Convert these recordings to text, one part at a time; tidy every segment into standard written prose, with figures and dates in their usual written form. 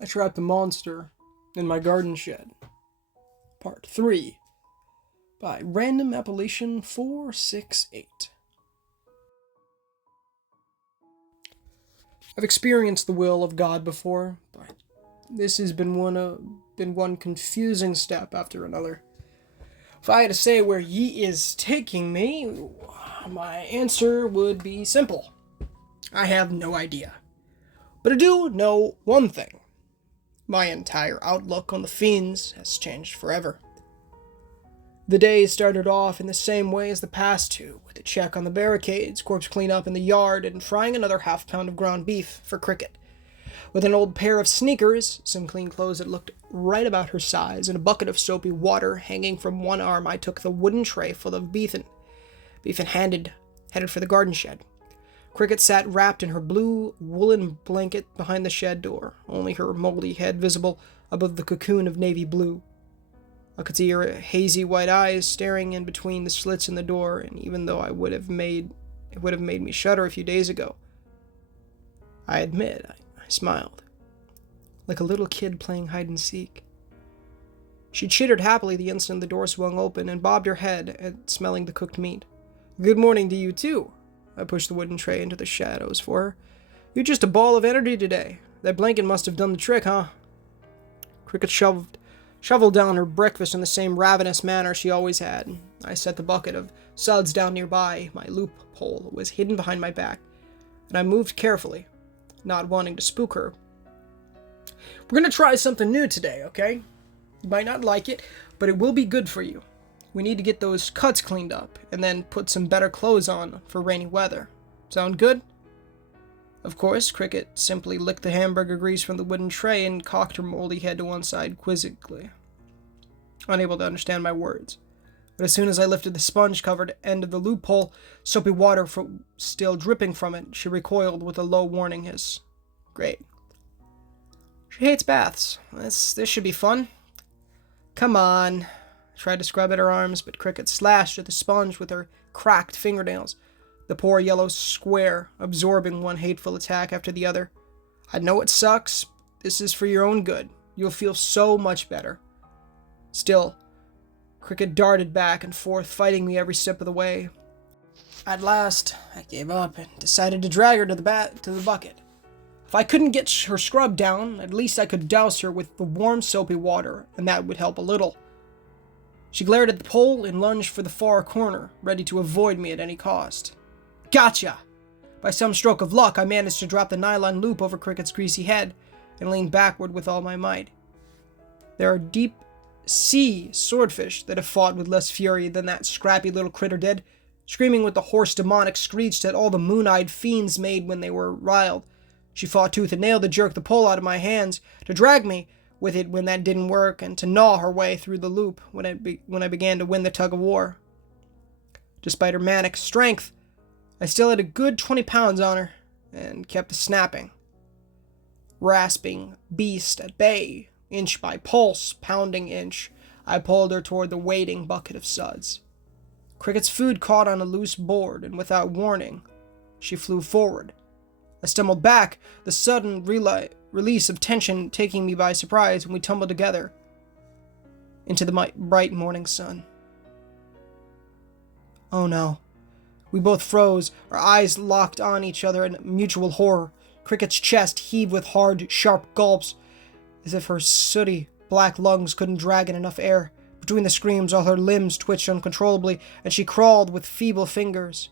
I trapped a monster in my garden shed. Part 3 by Random Appellation 468. I've experienced the will of God before, but this has been one confusing step after another. If I had to say where Ye is taking me, my answer would be simple. I have no idea. But I do know one thing. My entire outlook on the fiends has changed forever. The day started off in the same way as the past two, with a check on the barricades, corpse cleanup in the yard, and frying another half-pound of ground beef for Cricket. With an old pair of sneakers, some clean clothes that looked right about her size, and a bucket of soapy water hanging from one arm, I took the wooden tray full of beef and headed for the garden shed. Cricket sat wrapped in her blue woolen blanket behind the shed door, only her moldy head visible above the cocoon of navy blue. I could see her hazy white eyes staring in between the slits in the door, and even though it would have made me shudder a few days ago, I admit, I smiled. Like a little kid playing hide and seek. She chittered happily the instant the door swung open and bobbed her head at smelling the cooked meat. "Good morning to you, too." I pushed the wooden tray into the shadows for her. "You're just a ball of energy today. That blanket must have done the trick, huh?" Cricket shoveled down her breakfast in the same ravenous manner she always had. I set the bucket of suds down nearby. My loophole was hidden behind my back, and I moved carefully, not wanting to spook her. "We're gonna try something new today, okay? You might not like it, but it will be good for you. We need to get those cuts cleaned up, and then put some better clothes on for rainy weather. Sound good?" Of course, Cricket simply licked the hamburger grease from the wooden tray and cocked her moldy head to one side quizzically, unable to understand my words. But as soon as I lifted the sponge-covered end of the loophole, soapy water still dripping from it, she recoiled with a low warning hiss. Great. She hates baths. This should be fun. Come on. I tried to scrub at her arms, but Cricket slashed at the sponge with her cracked fingernails, the poor yellow square absorbing one hateful attack after the other. "I know it sucks. This is for your own good. You'll feel so much better." Still, Cricket darted back and forth, fighting me every step of the way. At last, I gave up and decided to drag her to the bucket. If I couldn't get her scrubbed down, at least I could douse her with the warm soapy water, and that would help a little. She glared at the pole and lunged for the far corner, ready to avoid me at any cost. Gotcha! By some stroke of luck, I managed to drop the nylon loop over Cricket's greasy head and lean backward with all my might. There are deep-sea swordfish that have fought with less fury than that scrappy little critter did, screaming with the hoarse demonic screech that all the moon-eyed fiends made when they were riled. She fought tooth and nail to jerk the pole out of my hands, to drag me with it when that didn't work, and to gnaw her way through the loop when I began to win the tug-of-war. Despite her manic strength, I still had a good 20 pounds on her, and kept snapping. Rasping beast at bay, inch by pulse, pounding inch, I pulled her toward the waiting bucket of suds. Cricket's food caught on a loose board, and without warning, she flew forward. I stumbled back, the sudden release of tension taking me by surprise, and we tumbled together into the bright morning sun. Oh no. We both froze, our eyes locked on each other in mutual horror. Cricket's chest heaved with hard, sharp gulps, as if her sooty, black lungs couldn't drag in enough air. Between the screams, all her limbs twitched uncontrollably, and she crawled with feeble fingers.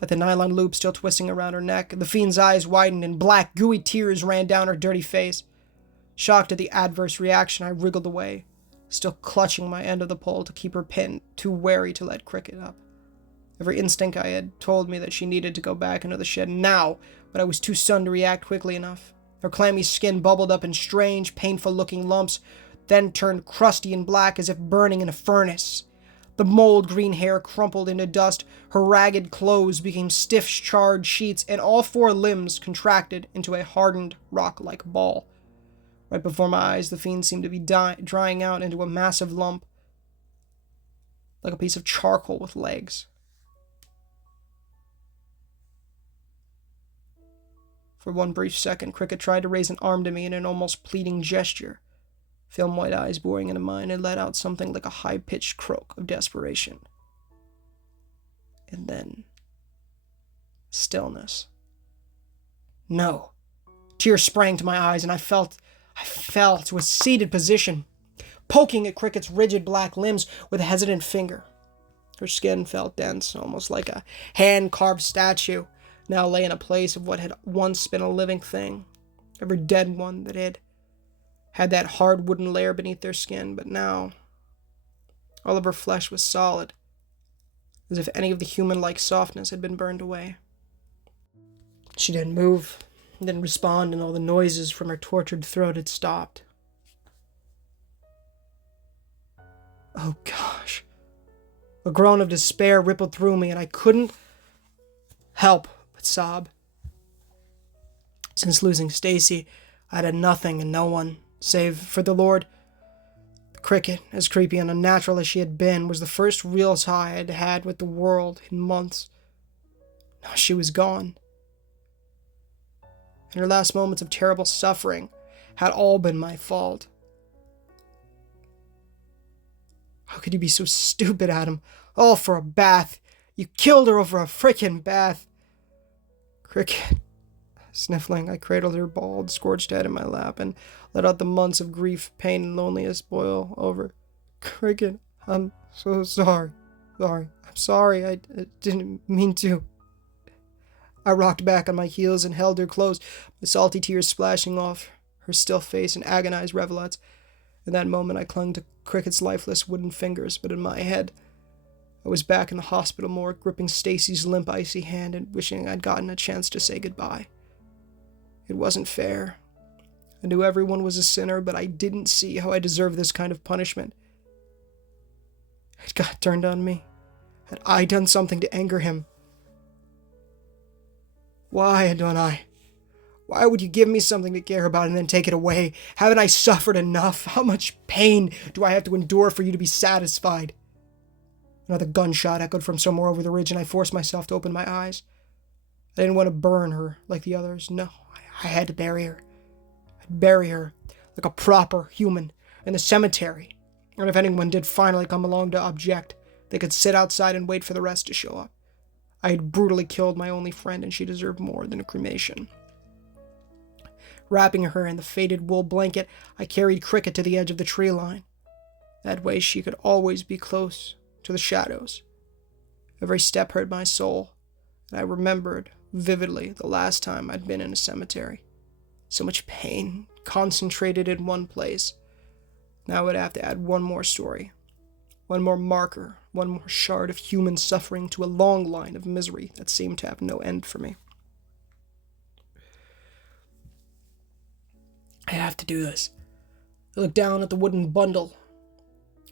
At the nylon loop still twisting around her neck, the fiend's eyes widened and black, gooey tears ran down her dirty face. Shocked at the adverse reaction, I wriggled away, still clutching my end of the pole to keep her pinned, too wary to let Cricket up. Every instinct I had told me that she needed to go back into the shed now, but I was too stunned to react quickly enough. Her clammy skin bubbled up in strange, painful-looking lumps, then turned crusty and black as if burning in a furnace. The mold-green hair crumpled into dust, her ragged clothes became stiff, charred sheets, and all four limbs contracted into a hardened, rock-like ball. Right before my eyes, the fiend seemed to be drying out into a massive lump, like a piece of charcoal with legs. For one brief second, Cricket tried to raise an arm to me in an almost pleading gesture. Film white eyes boring into mine and let out something like a high-pitched croak of desperation. And then stillness. No. Tears sprang to my eyes, and I fell to a seated position, poking at Cricket's rigid black limbs with a hesitant finger. Her skin felt dense, almost like a hand-carved statue, now lay in a place of what had once been a living thing. Every dead one that had that hard wooden layer beneath their skin, but now all of her flesh was solid, as if any of the human-like softness had been burned away. She didn't move, didn't respond, and all the noises from her tortured throat had stopped. Oh gosh. A groan of despair rippled through me, and I couldn't help but sob. Since losing Stacy, I'd had nothing and no one, save for the Lord. The Cricket, as creepy and unnatural as she had been, was the first real tie I'd had with the world in months. Now she was gone. And her last moments of terrible suffering had all been my fault. How could you be so stupid, Adam? All for a bath. You killed her over a frickin' bath. Cricket. Sniffling, I cradled her bald, scorched head in my lap and let out the months of grief, pain, and loneliness boil over. Cricket, I'm so sorry. I'm sorry. I didn't mean to. I rocked back on my heels and held her close, the salty tears splashing off her still face in agonized rivulets. In that moment, I clung to Cricket's lifeless wooden fingers, but in my head, I was back in the hospital morgue, gripping Stacy's limp, icy hand and wishing I'd gotten a chance to say goodbye. It wasn't fair. I knew everyone was a sinner, but I didn't see how I deserved this kind of punishment. Had God turned on me? Had I done something to anger him? Why, Adonai? Why would you give me something to care about and then take it away? Haven't I suffered enough? How much pain do I have to endure for you to be satisfied? Another gunshot echoed from somewhere over the ridge, and I forced myself to open my eyes. I didn't want to burn her like the others. No, I had to bury her. I'd bury her like a proper human in the cemetery. And if anyone did finally come along to object, they could sit outside and wait for the rest to show up. I had brutally killed my only friend, and she deserved more than a cremation. Wrapping her in the faded wool blanket, I carried Cricket to the edge of the tree line. That way she could always be close to the shadows. Every step hurt my soul, and I remembered vividly the last time I'd been in a cemetery. So much pain concentrated in one place. Now I would have to add one more story, one more marker, one more shard of human suffering to a long line of misery that seemed to have no end for me. I have to do this. I looked down at the woolen bundle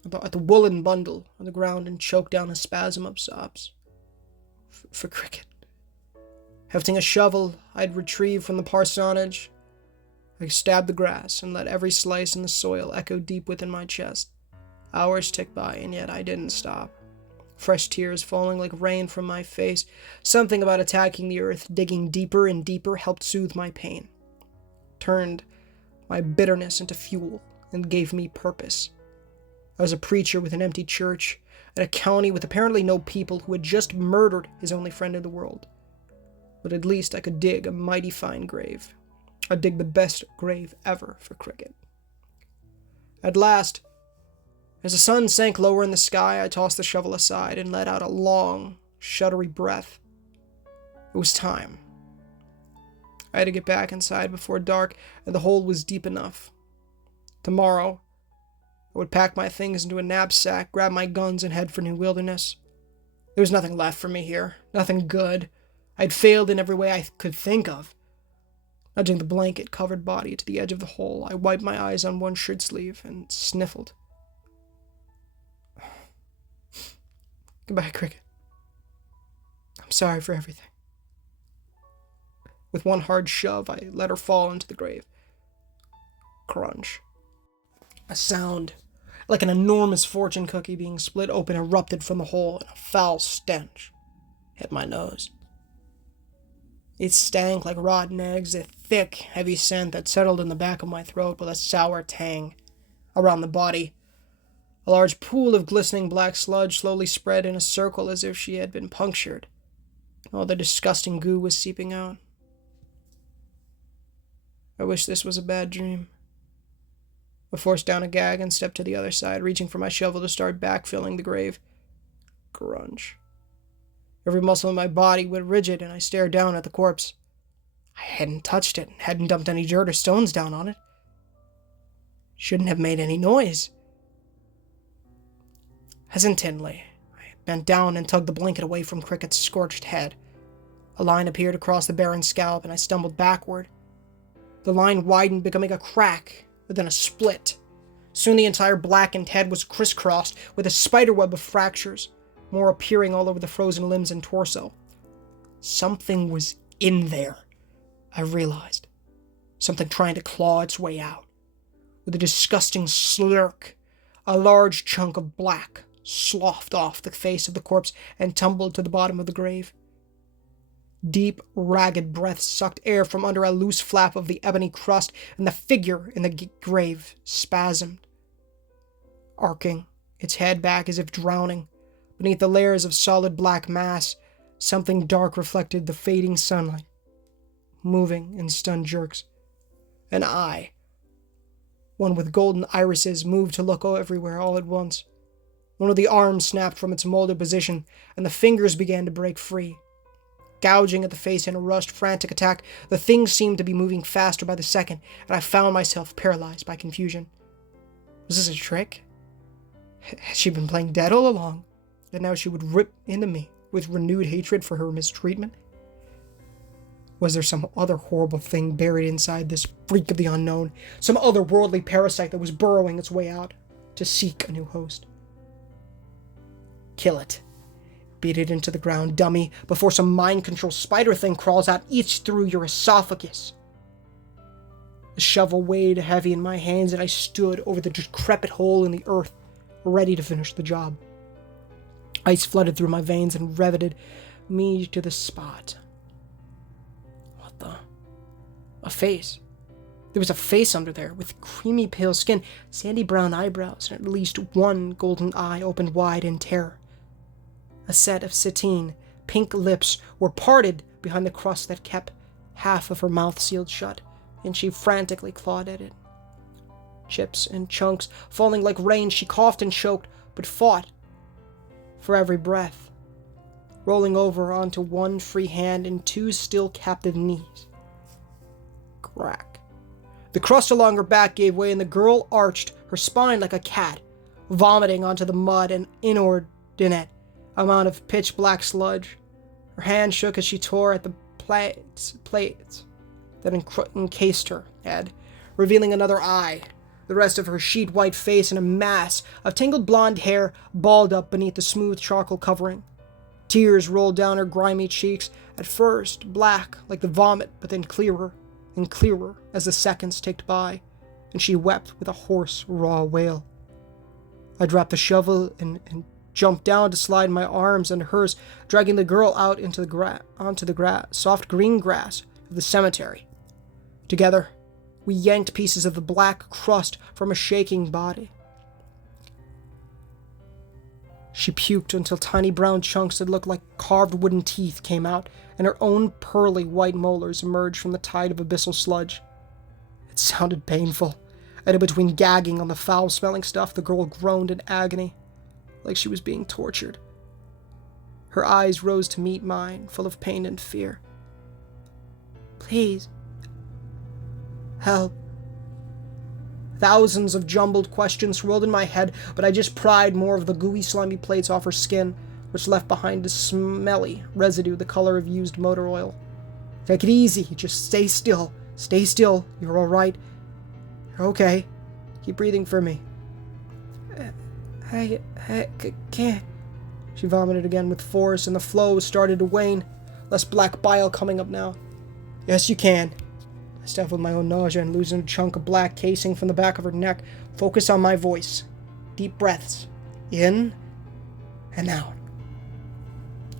on the ground and choked down a spasm of sobs. For Cricket. Hefting a shovel I'd retrieved from the parsonage, I stabbed the grass and let every slice in the soil echo deep within my chest. Hours ticked by, and yet I didn't stop. Fresh tears falling like rain from my face. Something about attacking the earth, digging deeper and deeper, helped soothe my pain. Turned my bitterness into fuel and gave me purpose. I was a preacher with an empty church, in a county with apparently no people, who had just murdered his only friend in the world. But at least I could dig a mighty fine grave. I'd dig the best grave ever for Cricket. At last, as the sun sank lower in the sky, I tossed the shovel aside and let out a long, shuddery breath. It was time. I had to get back inside before dark, and the hole was deep enough. Tomorrow, I would pack my things into a knapsack, grab my guns, and head for New Wilderness. There was nothing left for me here, nothing good. I'd failed in every way I could think of. Nudging the blanket-covered body to the edge of the hole, I wiped my eyes on one shirt sleeve and sniffled. Goodbye, Cricket. I'm sorry for everything. With one hard shove, I let her fall into the grave. Crunch. A sound, like an enormous fortune cookie being split open, erupted from the hole, and a foul stench hit my nose. It stank like rotten eggs, a thick, heavy scent that settled in the back of my throat with a sour tang around the body. A large pool of glistening black sludge slowly spread in a circle as if she had been punctured. All the disgusting goo was seeping out. I wish this was a bad dream. I forced down a gag and stepped to the other side, reaching for my shovel to start backfilling the grave. Crunch. Every muscle in my body went rigid, and I stared down at the corpse. I hadn't touched it, hadn't dumped any dirt or stones down on it. Shouldn't have made any noise. Hesitantly, I bent down and tugged the blanket away from Cricket's scorched head. A line appeared across the Baron's scalp, and I stumbled backward. The line widened, becoming a crack, then a split. Soon the entire blackened head was crisscrossed with a spiderweb of fractures, more appearing all over the frozen limbs and torso. Something was in there, I realized. Something trying to claw its way out. With a disgusting slurk, a large chunk of black sloughed off the face of the corpse and tumbled to the bottom of the grave. Deep, ragged breaths sucked air from under a loose flap of the ebony crust, and the figure in the grave spasmed, arcing its head back as if drowning. Beneath the layers of solid black mass, something dark reflected the fading sunlight, moving in stunned jerks. An eye, one with golden irises, moved to look everywhere all at once. One of the arms snapped from its molded position, and the fingers began to break free. Gouging at the face in a rushed, frantic attack, the thing seemed to be moving faster by the second, and I found myself paralyzed by confusion. Was this a trick? Had she been playing dead all along, and now she would rip into me with renewed hatred for her mistreatment? Was there some other horrible thing buried inside this freak of the unknown, some otherworldly parasite that was burrowing its way out to seek a new host? Kill it. Beat it into the ground, dummy, before some mind-control spider thing crawls out each through your esophagus. The shovel weighed heavy in my hands, and I stood over the decrepit hole in the earth, ready to finish the job. Ice flooded through my veins and riveted me to the spot. What the? A face. There was a face under there, with creamy pale skin, sandy brown eyebrows, and at least one golden eye opened wide in terror. A set of sateen, pink lips were parted behind the crust that kept half of her mouth sealed shut, and she frantically clawed at it. Chips and chunks falling like rain, she coughed and choked, but fought for every breath, rolling over onto one free hand and two still captive knees. Crack. The crust along her back gave way, and the girl arched her spine like a cat, vomiting onto the mud an inordinate amount of pitch-black sludge. Her hand shook as she tore at the plates that encased her head, revealing another eye, the rest of her sheet-white face in a mass of tangled blonde hair balled up beneath the smooth charcoal covering. Tears rolled down her grimy cheeks, at first black like the vomit, but then clearer and clearer as the seconds ticked by, and she wept with a hoarse, raw wail. I dropped the shovel and jumped down to slide my arms under hers, dragging the girl out onto the soft green grass of the cemetery. Together, we yanked pieces of the black crust from a shaking body. She puked until tiny brown chunks that looked like carved wooden teeth came out, and her own pearly white molars emerged from the tide of abyssal sludge. It sounded painful, and in between gagging on the foul-smelling stuff, the girl groaned in agony, like she was being tortured. Her eyes rose to meet mine, full of pain and fear. Please. Help. Thousands of jumbled questions swirled in my head, but I just pried more of the gooey, slimy plates off her skin, which left behind a smelly residue the color of used motor oil. Take it easy. Just stay still. Stay still. You're all right. You're okay. Keep breathing for me. I can't. She vomited again with force, and the flow started to wane, less black bile coming up now. Yes, you can. I stifled my own nausea and loosened a chunk of black casing from the back of her neck. Focus on my voice. Deep breaths. In and out.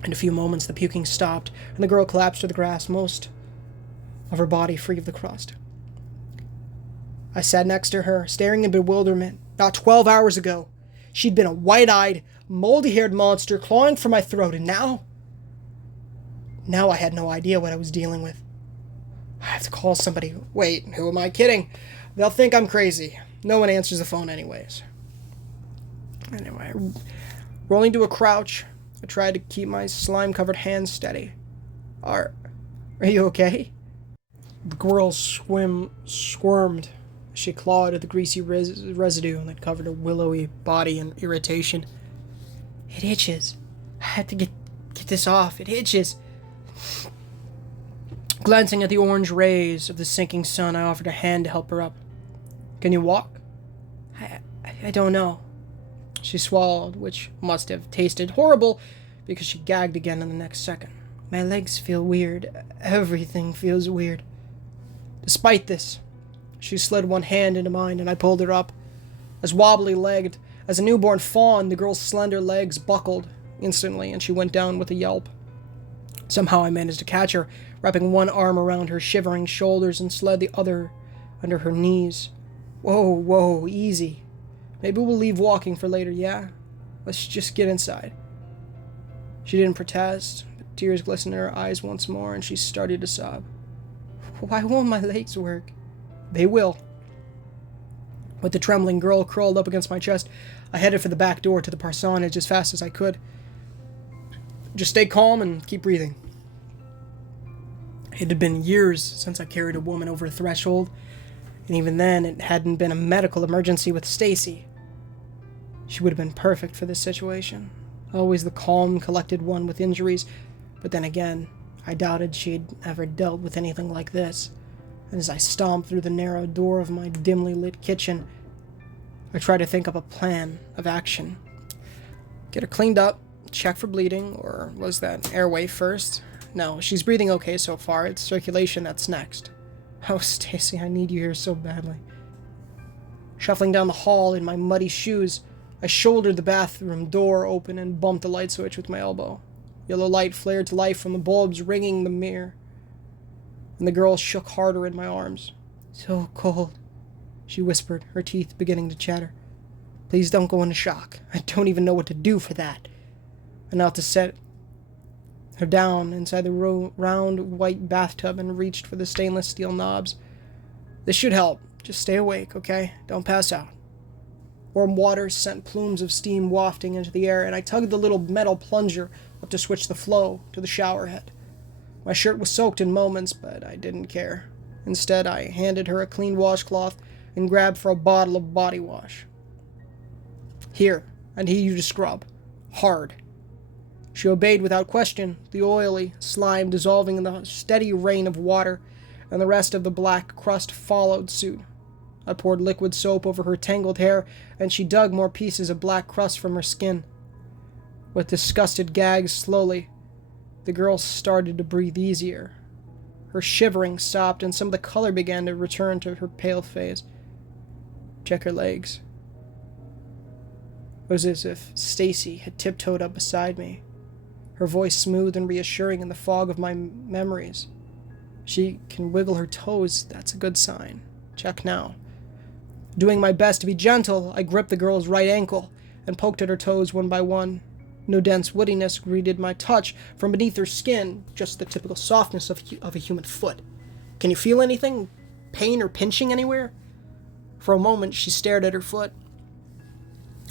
In a few moments, the puking stopped, and the girl collapsed to the grass, most of her body free of the crust. I sat next to her, staring in bewilderment. Not 12 hours ago, she'd been a white-eyed, moldy-haired monster clawing for my throat, and now I had no idea what I was dealing with. I have to call somebody. Wait, who am I kidding? They'll think I'm crazy. No one answers the phone anyways. Anyway, rolling to a crouch, I tried to keep my slime-covered hands steady. Are you okay? The girl squirmed. She clawed at the greasy residue that covered her willowy body in irritation. It itches. I have to get this off. It itches. Glancing at the orange rays of the sinking sun, I offered a hand to help her up. Can you walk? I don't know. She swallowed, which must have tasted horrible, because she gagged again in the next second. My legs feel weird. Everything feels weird. Despite this, she slid one hand into mine, and I pulled her up. As wobbly-legged as a newborn fawn, the girl's slender legs buckled instantly, and she went down with a yelp. Somehow I managed to catch her, wrapping one arm around her shivering shoulders and slid the other under her knees. Whoa, easy. Maybe we'll leave walking for later, yeah? Let's just get inside. She didn't protest, but tears glistened in her eyes once more, and she started to sob. Why won't my legs work? They will. With the trembling girl curled up against my chest, I headed for the back door to the parsonage as fast as I could. Just stay calm and keep breathing. It had been years since I carried a woman over a threshold, and even then it hadn't been a medical emergency with Stacy. She would have been perfect for this situation. Always the calm, collected one with injuries, but then again, I doubted she'd ever dealt with anything like this. And as I stomped through the narrow door of my dimly lit kitchen, I tried to think up a plan of action. Get her cleaned up, check for bleeding, or was that airway first? No, she's breathing okay so far. It's circulation that's next. Oh, Stacy, I need you here so badly. Shuffling down the hall in my muddy shoes, I shouldered the bathroom door open and bumped the light switch with my elbow. Yellow light flared to life from the bulbs ringing the mirror, and the girl shook harder in my arms. So cold, she whispered, her teeth beginning to chatter. Please don't go into shock. I don't even know what to do for that. I knelt to set her down inside the round white bathtub and reached for the stainless steel knobs. This should help. Just stay awake, okay? Don't pass out. Warm water sent plumes of steam wafting into the air, and I tugged the little metal plunger up to switch the flow to the shower head. My shirt was soaked in moments, but I didn't care. Instead, I handed her a clean washcloth and grabbed for a bottle of body wash. Here, I need you to scrub. Hard. She obeyed without question, the oily slime dissolving in the steady rain of water, and the rest of the black crust followed suit. I poured liquid soap over her tangled hair, and she dug more pieces of black crust from her skin. With disgusted gags slowly, the girl started to breathe easier. Her shivering stopped, and some of the color began to return to her pale face. Check her legs. It was as if Stacy had tiptoed up beside me, her voice smooth and reassuring in the fog of my memories. She can wiggle her toes, that's a good sign. Check now. Doing my best to be gentle, I gripped the girl's right ankle and poked at her toes one by one. No dense woodiness greeted my touch from beneath her skin, just the typical softness of a human foot. Can you feel anything? Pain or pinching anywhere? For a moment, she stared at her foot,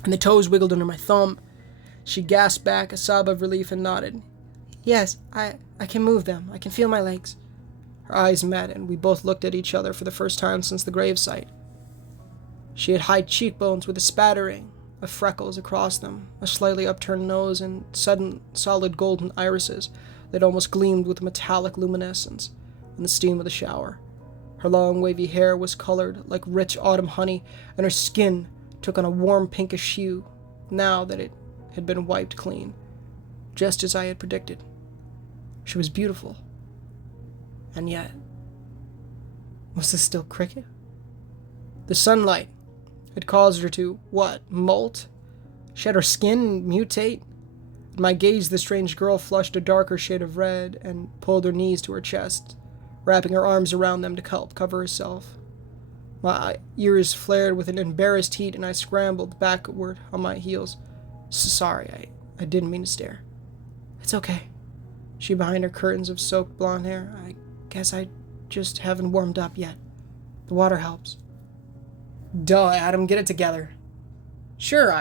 and the toes wiggled under my thumb. She gasped back a sob of relief and nodded. Yes, I can move them. I can feel my legs. Her eyes met, and we both looked at each other for the first time since the gravesite. She had high cheekbones with a spattering of freckles across them, a slightly upturned nose, and sudden solid golden irises that almost gleamed with metallic luminescence in the steam of the shower. Her long wavy hair was colored like rich autumn honey, and her skin took on a warm pinkish hue now that it had been wiped clean, just as I had predicted. She was beautiful. And yet, was this still Cricket? The sunlight had caused her to, molt? Shed her skin and mutate? At my gaze, the strange girl flushed a darker shade of red and pulled her knees to her chest, wrapping her arms around them to help cover herself. My ears flared with an embarrassed heat, and I scrambled backward on my heels. Sorry, I didn't mean to stare. It's okay. She behind her curtains of soaked blonde hair. I guess I just haven't warmed up yet. The water helps. Duh, Adam, get it together. Sure,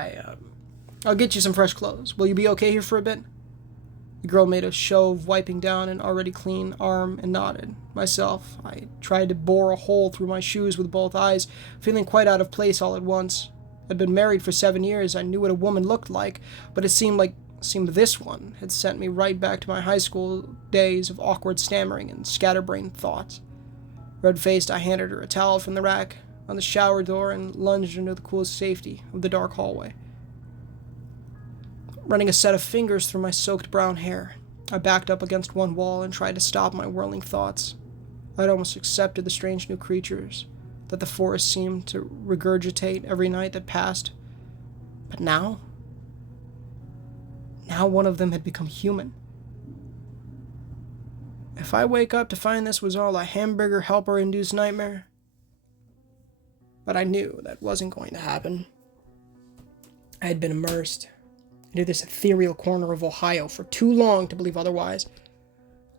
I'll get you some fresh clothes. Will you be okay here for a bit? The girl made a show of wiping down an already clean arm and nodded. Myself, I tried to bore a hole through my shoes with both eyes, feeling quite out of place all at once. I'd been married for 7 years. I knew what a woman looked like, but it seemed this one had sent me right back to my high school days of awkward stammering and scatterbrained thoughts. Red-faced, I handed her a towel from the rack on the shower door and lunged into the cool safety of the dark hallway. Running a set of fingers through my soaked brown hair, I backed up against one wall and tried to stop my whirling thoughts. I'd almost accepted the strange new creatures that the forest seemed to regurgitate every night that passed. But now one of them had become human. If I wake up to find this was all a hamburger helper-induced nightmare. But I knew that wasn't going to happen. I had been immersed into this ethereal corner of Ohio for too long to believe otherwise.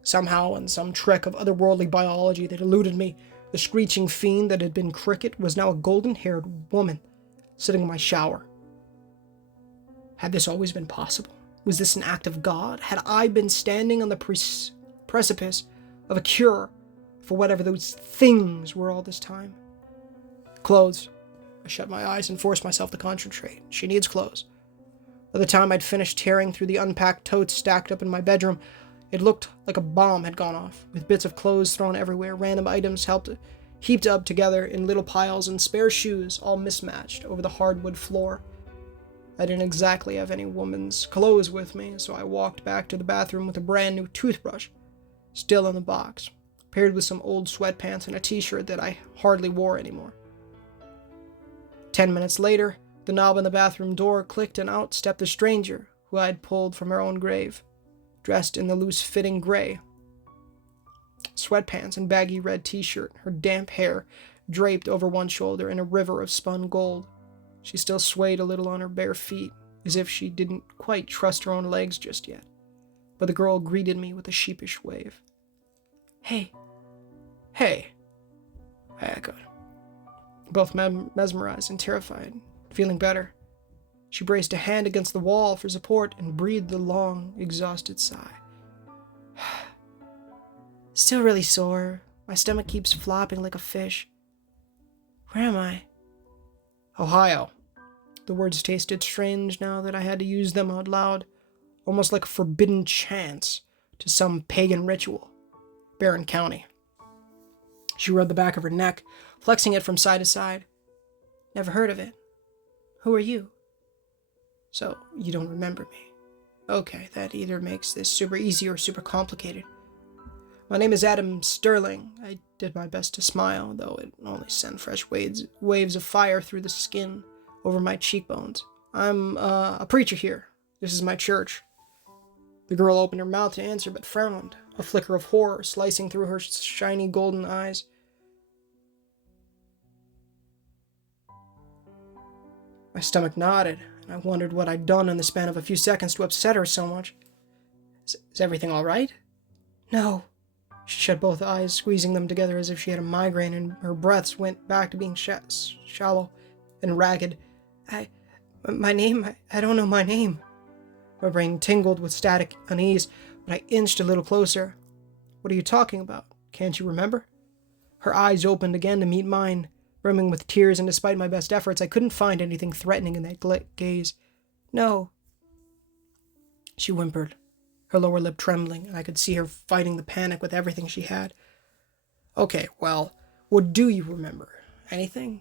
Somehow, in some trick of otherworldly biology that eluded me, the screeching fiend that had been Cricket was now a golden-haired woman sitting in my shower. Had this always been possible? Was this an act of God? Had I been standing on the precipice of a cure for whatever those things were all this time? Clothes. I shut my eyes and forced myself to concentrate. She needs clothes. By the time I'd finished tearing through the unpacked totes stacked up in my bedroom, it looked like a bomb had gone off, with bits of clothes thrown everywhere, random items heaped up together in little piles, and spare shoes all mismatched over the hardwood floor. I didn't exactly have any woman's clothes with me, so I walked back to the bathroom with a brand new toothbrush, still in the box, paired with some old sweatpants and a t-shirt that I hardly wore anymore. 10 minutes later, the knob on the bathroom door clicked and out stepped a stranger who I had pulled from her own grave, dressed in the loose-fitting gray sweatpants and baggy red t-shirt, her damp hair draped over one shoulder in a river of spun gold. She still swayed a little on her bare feet, as if she didn't quite trust her own legs just yet. But the girl greeted me with a sheepish wave. Hey. Hey, I echoed, both mesmerized and terrified. Feeling better, she braced a hand against the wall for support and breathed a long, exhausted sigh. Still really sore. My stomach keeps flopping like a fish. Where am I? Ohio. The words tasted strange now that I had to use them out loud, almost like a forbidden chants to some pagan ritual. Barron County. She rubbed the back of her neck, flexing it from side to side. Never heard of it. Who are you? So, you don't remember me. Okay, that either makes this super easy or super complicated. My name is Adam Sterling. I did my best to smile, though it only sent fresh waves of fire through the skin over my cheekbones. I'm a preacher here. This is my church. The girl opened her mouth to answer, but frowned, a flicker of horror slicing through her shiny golden eyes. My stomach nodded, and I wondered what I'd done in the span of a few seconds to upset her so much. Is everything all right? No. She shut both eyes, squeezing them together as if she had a migraine, and her breaths went back to being shallow and ragged. My name? I don't know my name. My brain tingled with static unease, but I inched a little closer. What are you talking about? Can't you remember? Her eyes opened again to meet mine, brimming with tears, and despite my best efforts, I couldn't find anything threatening in that gaze. No. She whimpered, her lower lip trembling, and I could see her fighting the panic with everything she had. Okay, well, what do you remember? Anything?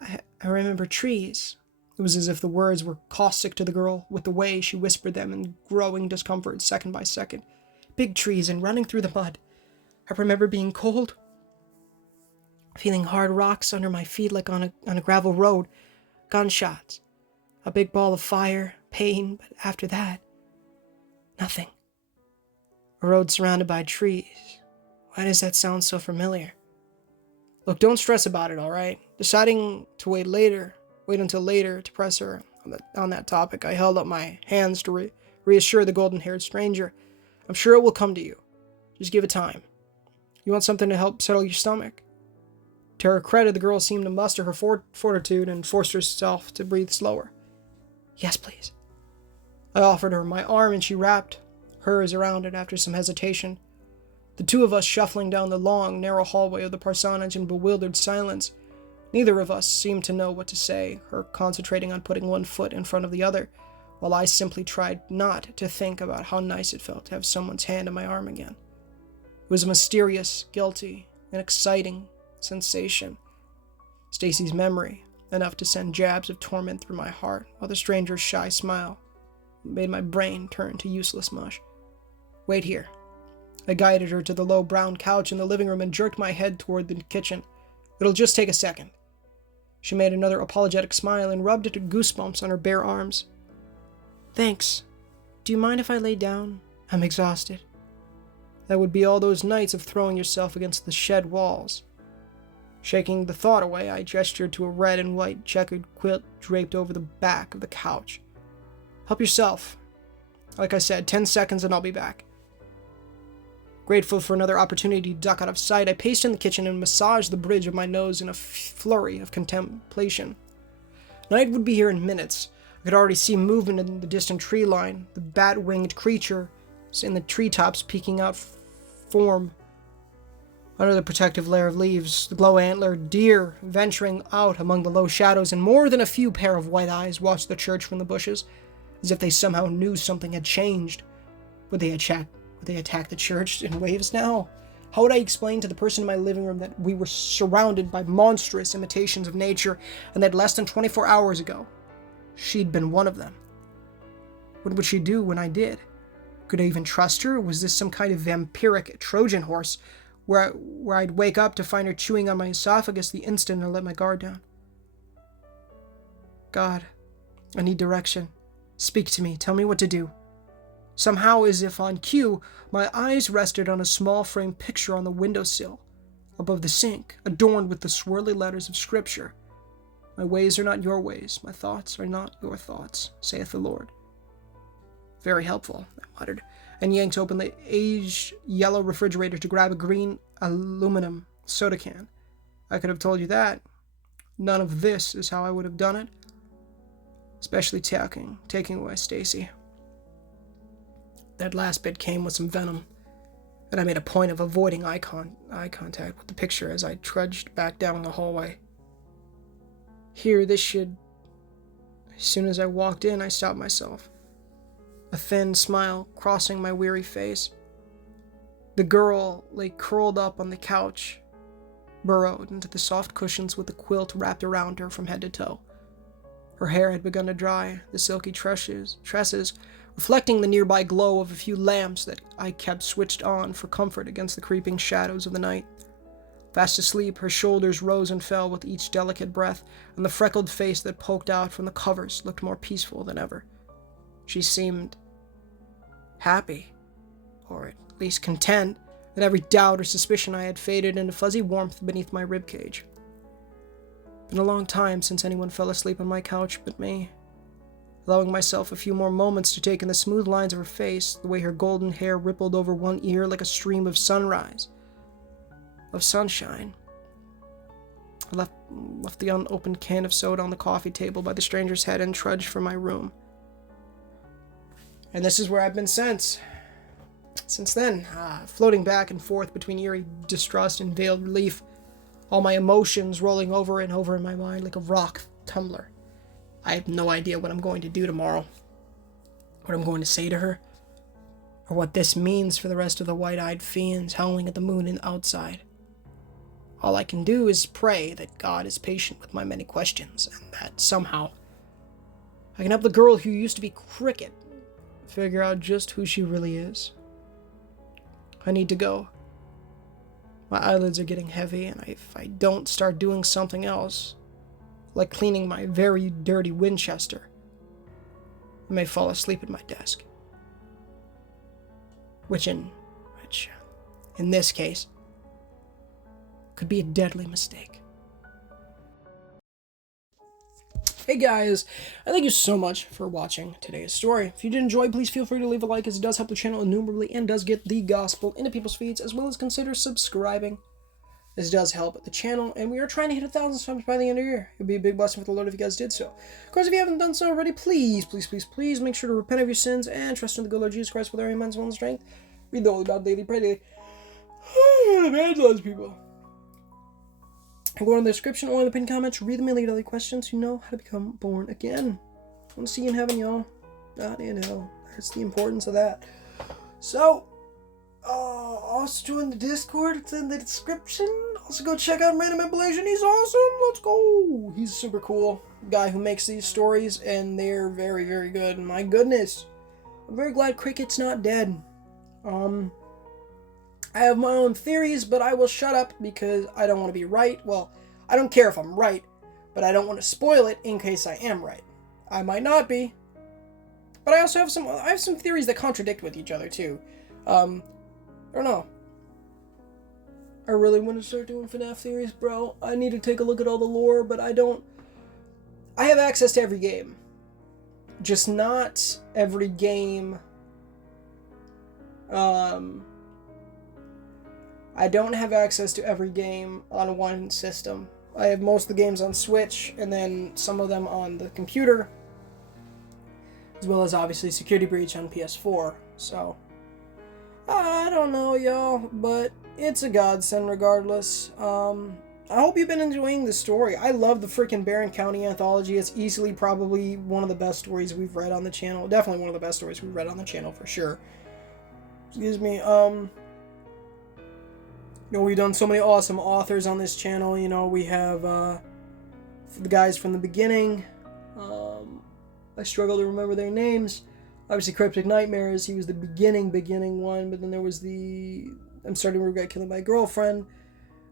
I remember trees. It was as if the words were caustic to the girl with the way she whispered them in growing discomfort second by second. Big trees and running through the mud. I remember being cold, feeling hard rocks under my feet like on a gravel road. Gunshots. A big ball of fire. pain, but after that, nothing. A road surrounded by trees. Why does that sound so familiar? Look, don't stress about it, all right? Deciding to wait until later to press her on that topic, I held up my hands to reassure the golden-haired stranger. I'm sure it will come to you. Just give it time. You want something to help settle your stomach? To her credit, the girl seemed to muster her fortitude and forced herself to breathe slower. Yes, please. I offered her my arm and she wrapped hers around it after some hesitation. The two of us shuffling down the long, narrow hallway of the parsonage in bewildered silence. Neither of us seemed to know what to say, her concentrating on putting one foot in front of the other, while I simply tried not to think about how nice it felt to have someone's hand on my arm again. It was a mysterious, guilty, and exciting sensation. Stacy's memory, enough to send jabs of torment through my heart, while the stranger's shy smile made my brain turn to useless mush. Wait here. I guided her to the low brown couch in the living room and jerked my head toward the kitchen. It'll just take a second. She made another apologetic smile and rubbed at goosebumps on her bare arms. Thanks. Do you mind if I lay down? I'm exhausted. That would be all those nights of throwing yourself against the shed walls. Shaking the thought away, I gestured to a red and white checkered quilt draped over the back of the couch. Help yourself. Like I said, 10 seconds and I'll be back. Grateful for another opportunity to duck out of sight, I paced in the kitchen and massaged the bridge of my nose in a flurry of contemplation. Night would be here in minutes. I could already see movement in the distant tree line, the bat-winged creature in the treetops peeking out form under the protective layer of leaves, the glow-antlered deer venturing out among the low shadows, and more than a few pair of white eyes watched the church from the bushes, as if they somehow knew something had changed. Would they attack the church in waves now? How would I explain to the person in my living room that we were surrounded by monstrous imitations of nature, and that less than 24 hours ago, she'd been one of them? What would she do when I did? Could I even trust her? Was this some kind of vampiric Trojan horse, where I'd wake up to find her chewing on my esophagus the instant I let my guard down? God, I need direction. Speak to me. Tell me what to do. Somehow, as if on cue, my eyes rested on a small frame picture on the windowsill, above the sink, adorned with the swirly letters of Scripture. My ways are not your ways, my thoughts are not your thoughts, saith the Lord. Very helpful, I muttered, and yanked open the aged yellow refrigerator to grab a green aluminum soda can. I could have told you that. None of this is how I would have done it. Especially taking away Stacy. That last bit came with some venom, and I made a point of avoiding eye contact with the picture as I trudged back down the hallway. As soon as I walked in, I stopped myself, a thin smile crossing my weary face. The girl lay curled up on the couch, burrowed into the soft cushions with the quilt wrapped around her from head to toe. Her hair had begun to dry, the silky tresses reflecting the nearby glow of a few lamps that I kept switched on for comfort against the creeping shadows of the night. Fast asleep, her shoulders rose and fell with each delicate breath, and the freckled face that poked out from the covers looked more peaceful than ever. She seemed happy, or at least content, that every doubt or suspicion I had faded into fuzzy warmth beneath my ribcage. Been a long time since anyone fell asleep on my couch but me. Allowing myself a few more moments to take in the smooth lines of her face, the way her golden hair rippled over one ear like a stream of sunshine. I left the unopened can of soda on the coffee table by the stranger's head and trudged for my room. And this is where I've been since then, floating back and forth between eerie distrust and veiled relief, all my emotions rolling over and over in my mind like a rock tumbler. I have no idea what I'm going to do tomorrow, what I'm going to say to her, or what this means for the rest of the white-eyed fiends howling at the moon and outside. All I can do is pray that God is patient with my many questions, and that somehow I can help the girl who used to be Cricket figure out just who she really is. I need to go. My eyelids are getting heavy, and if I don't start doing something else, like cleaning my very dirty Winchester, I may fall asleep at my desk. Which in this case, could be a deadly mistake. Hey guys, thank you so much for watching today's story. If you did enjoy, please feel free to leave a like, as it does help the channel innumerably and does get the gospel into people's feeds, as well as consider subscribing. This does help the channel, and we are trying to hit 1,000 subs by the end of the year. It would be a big blessing for the Lord if you guys did so. Of course, if you haven't done so already, please make sure to repent of your sins and trust in the good Lord Jesus Christ with all your minds, will, and strength. Read the Holy Bible daily, pray daily, and evangelize people. Go in the description or in the pinned comments, read the million daily questions to know how to become born again. I want to see you in heaven, y'all. Not in hell. That's the importance of that. So, also join the Discord. It's in the description. Also go check out Random Appellation. He's awesome. Let's go. He's super cool guy who makes these stories, and they're very, very good. And my goodness, I'm very glad Cricket's not dead. I have my own theories, but I will shut up because I don't want to be right. Well, I don't care if I'm right, but I don't want to spoil it in case I am right. I might not be, but I also have some theories that contradict with each other too. I don't know. I really want to start doing FNAF theories, bro. I need to take a look at all the lore, but I don't. I have access to every game, just not every game. I don't have access to every game on one system. I have most of the games on Switch, and then some of them on the computer, as well as obviously Security Breach on PS4. So, I don't know, y'all, but it's a godsend regardless. I hope you've been enjoying the story. I love the freaking Barron County anthology. It's easily probably one of the best stories we've read on the channel. Definitely one of the best stories we've read on the channel for sure. Excuse me. You know, we've done so many awesome authors on this channel. You know, we have the guys from the beginning. I struggle to remember their names. Obviously, Cryptic Nightmares, he was the beginning one, but then there was the I'm starting to regret killing my girlfriend.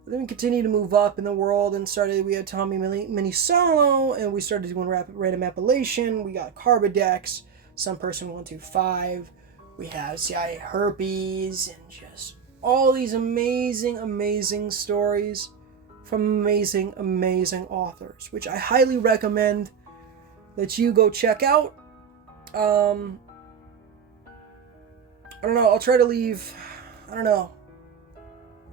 But then we continued to move up in the world and we had Tommy Mini Solo, and we started doing Random Appellation. We got Carbidex, Some Person 125. We have CIA Herpes, and just all these amazing stories from amazing authors, which I highly recommend that you go check out. I don't know, I'll try to leave, I don't know.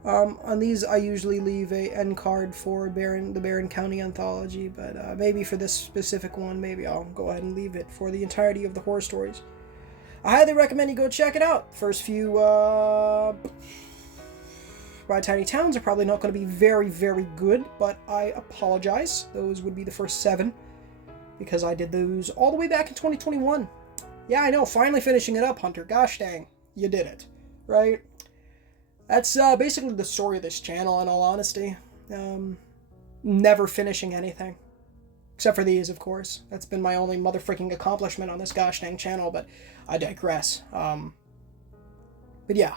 On these, I usually leave a end card for the Barron County anthology, but maybe for this specific one, maybe I'll go ahead and leave it for the entirety of the horror stories. I highly recommend you go check it out. First few My Tiny Towns are probably not going to be very good, but I apologize. Those would be the first 7, because I did those all the way back in 2021. Yeah, I know, finally finishing it up, Hunter. Gosh dang, you did it, right? That's basically the story of this channel, in all honesty. Never finishing anything. Except for these, of course. That's been my only motherfucking accomplishment on this gosh dang channel, but I digress. But yeah,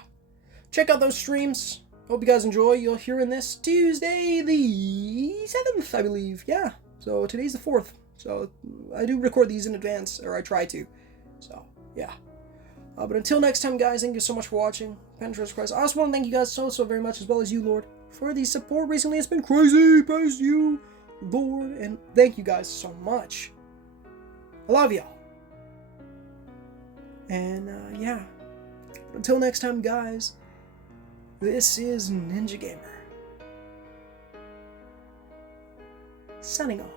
check out those streams. Hope you guys enjoy. You're hearing this Tuesday the 7th, I believe. Yeah, so today's the 4th. So I do record these in advance, or I try to. So, yeah. But until next time, guys, thank you so much for watching. Christ. I also want to thank you guys so very much, as well as you, Lord, for the support recently. It's been crazy. Praise you, Lord, and thank you guys so much. I love y'all. And, yeah. Until next time, guys, this is Ninja Gamer, signing off.